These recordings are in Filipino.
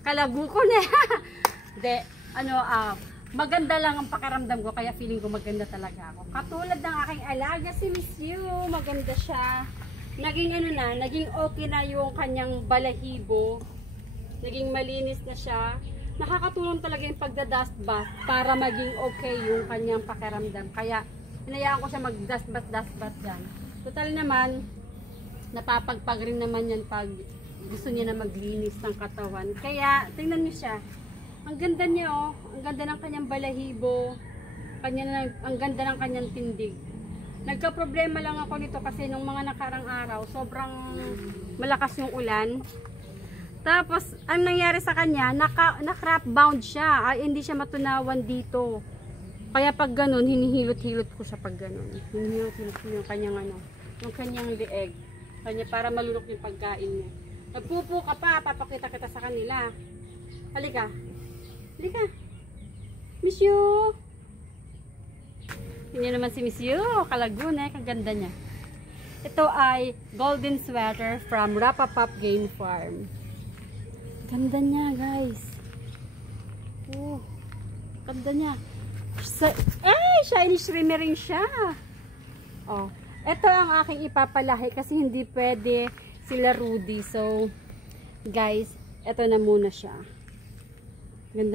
Kalagu ko na. Hindi, maganda lang ang pakiramdam ko, kaya feeling ko maganda talaga ako. Katulad ng aking alaga, si Miss Yu, maganda siya. Naging naging okay na yung kanyang balahibo. Naging malinis na siya. Nakakatulong talaga yung pagda-dust bath para maging okay yung kanyang pakiramdam. Kaya, hinayaan ko siya mag-dust bath dyan. Total naman, napapagpag rin naman yan pag gusto niya na maglinis ng katawan. Kaya, tingnan niyo siya. Ang ganda niya, oh. Ang ganda ng kanyang balahibo. Ang ganda ng kanyang tindig. Nagka-problema lang ako nito kasi nung mga nakarang araw, sobrang malakas yung ulan. Tapos, ang nangyari sa kanya, na-crop bound siya. Ay, hindi siya matunawan dito. Kaya pag ganun, hinihilot-hilot ko siya pag ganun. Hinihilot-hilot ko yung kanyang lieg. Kanya para malunok yung pagkain niya. Nagpupo ka pa, papakita kita sa kanila. Halika. Halika. Miss you. Yan naman si Miss Yu. Kalagun eh. Kaganda niya. Ito ay golden sweater from Rapapap Game Farm. Ganda niya, guys. Oh. Ganda niya. Shiny shimmering siya. Oh. Ito ang aking ipapalahi kasi hindi pwede sila Rudy. So, guys, ito na muna siya. Ang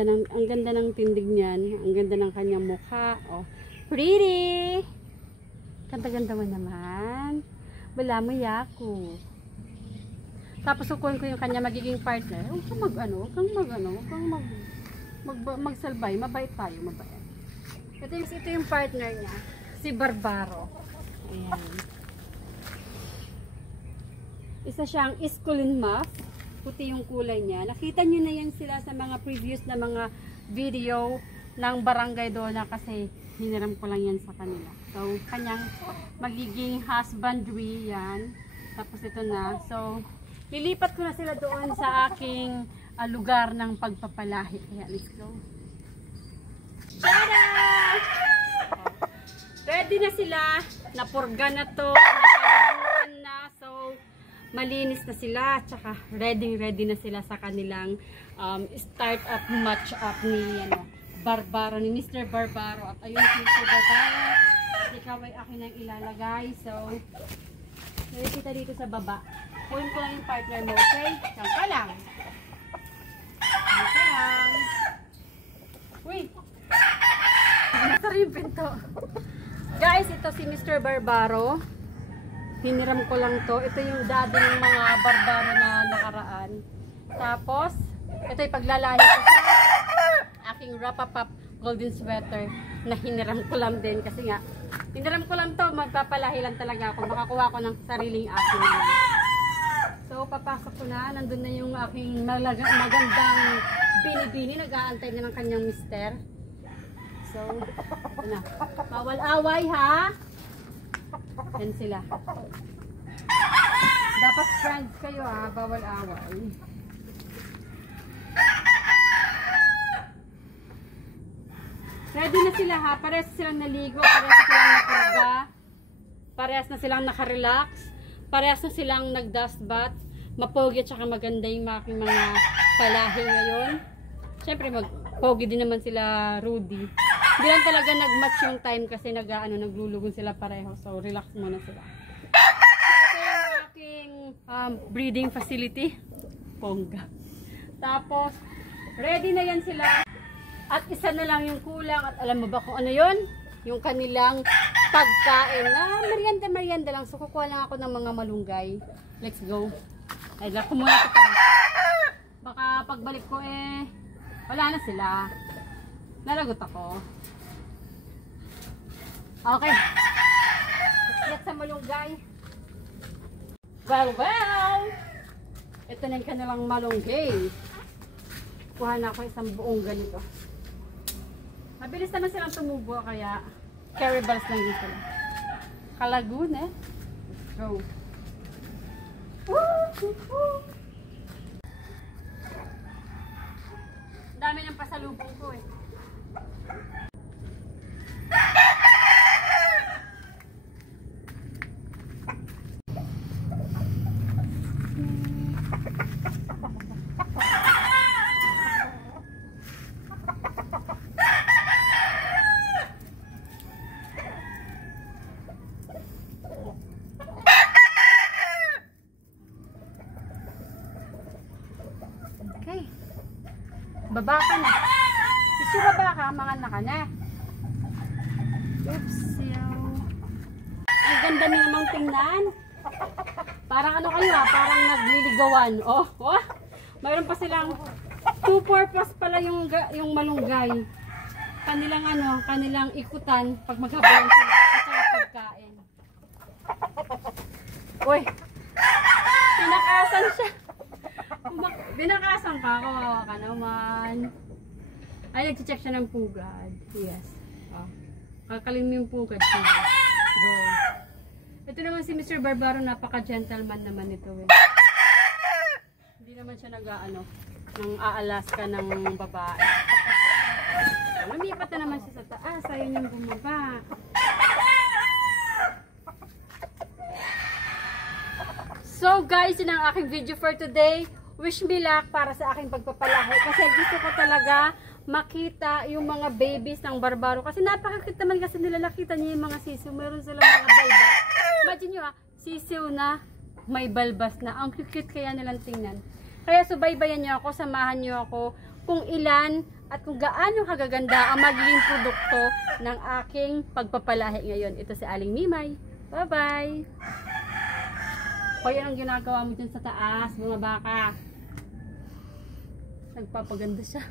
ganda ng tindig niyan. Ang ganda ng kanyang mukha. Oh. Pretty! Ganda-ganda mo naman. Wala mo yaku. Tapos sukuhin ko yung kanya magiging partner. Huwag kang magsalbay. Mabait tayo, mabait. Ito yung partner niya. Si Barbaro. Ayan. Isa siyang Iskulin Muff. Puti yung kulay niya. Nakita nyo na yan sila sa mga previous na mga video ng Barangay Dona kasi hiniram ko lang yan sa kanila. So, kanyang magiging husbandry yan. Tapos ito na. So, lilipat ko na sila doon sa aking lugar ng pagpapalahi. Kaya, let's go. Tada! Ready na sila. Napurga na to. Napaliguan na. So, malinis na sila. Tsaka, ready na sila sa kanilang start-up match-up ni Barbaro, ni Mr. Barbaro. At ayun si Mr. Barbaro. Ikaw ay akin ang ilalagay. So, nari kita dito sa baba. Kunin ko lang yung partner mo, okay? Diyan ka lang. Diyan ka lang. Uy! Nasari yung pinto. Guys, ito si Mr. Barbaro. Hiniram ko lang to. Ito yung daddy ng mga Barbaro na nakaraan. Tapos, ito yung paglalahi ko sa aking Rapapap golden sweater na hiniram ko lang din kasi nga hiniram ko lang to, magpapalahi lang talaga ako, makakuha ko ng sariling akin na. So papasok ko na, nandun na yung aking magandang binibini, nag-aantay na ng kanyang mister. So na, bawal away ha, yan sila, dapat friends kayo ha, bawal away. Ready na sila ha, parehas silang naligo, parehas na silang nakarga, parehas na silang nakarelax, parehas na silang nag-dust bath, mapogi at saka maganda yung aking mga palahi ngayon. Siyempre pogi din naman sila Rudy. Hindi lang talaga nag-match yung time kasi naglulugon sila pareho, so relax muna sila. Ito yung aking breeding facility, Pongga. Tapos, ready na yan sila. At isa na lang yung kulang at alam mo ba kung ano yun? Yung kanilang pagkain na merienda lang. So kukuha lang ako ng mga malunggay. Let's go. Ay, lako muna ito. Baka pagbalik ko wala na sila. Nalagot ako. Okay. Let's sa malunggay. Well. Ito na yung kanilang malunggay. Kuha na ako isang buong ganito. Mabilis naman silang tumubo kaya carry balls lang din sila. Kalagun eh. Let's go. Dami ng pasalubong ko eh. Baba ka na. Sisyo baba ka, mga naka na. Oops. Ang ganda niyo namang tingnan. Parang ano kayo parang nagliligawan. Oh, oh. Mayroon pa silang two purpose pala yung malunggay. Kanilang ikutan pag maghabulan sila at saka pagkain. Uy. Pinakasan siya. Binakasan ka, kawawa ka naman. Ay, nag-check siya ng pugad. Yes. Oh. Kakalim yung pugad siya. Go. Ito naman si Mr. Barbaro, napaka-gentleman naman ito. Hindi naman siya nang aalas ka ng babae. Lumipat na naman siya sa taas. Ayaw niyang bumaba. So guys, yun ang aking video for today. Wish me luck para sa aking pagpapalahi. Kasi gusto ko talaga makita yung mga babies ng Barbaro. Kasi napakakit naman kasi nila. Nakita niyo yung mga sisiw. Meron silang mga balbas. Imagine nyo sisiw na may balbas na. Ang cute kaya nilang tingnan. Kaya subaybayan nyo ako, samahan nyo ako kung ilan at kung gaano kagaganda ang magiging produkto ng aking pagpapalahi ngayon. Ito si Aling Mimay. Bye-bye! Kaya ang ginagawa mo dyan sa taas, mga baka. Nagpapaganda siya.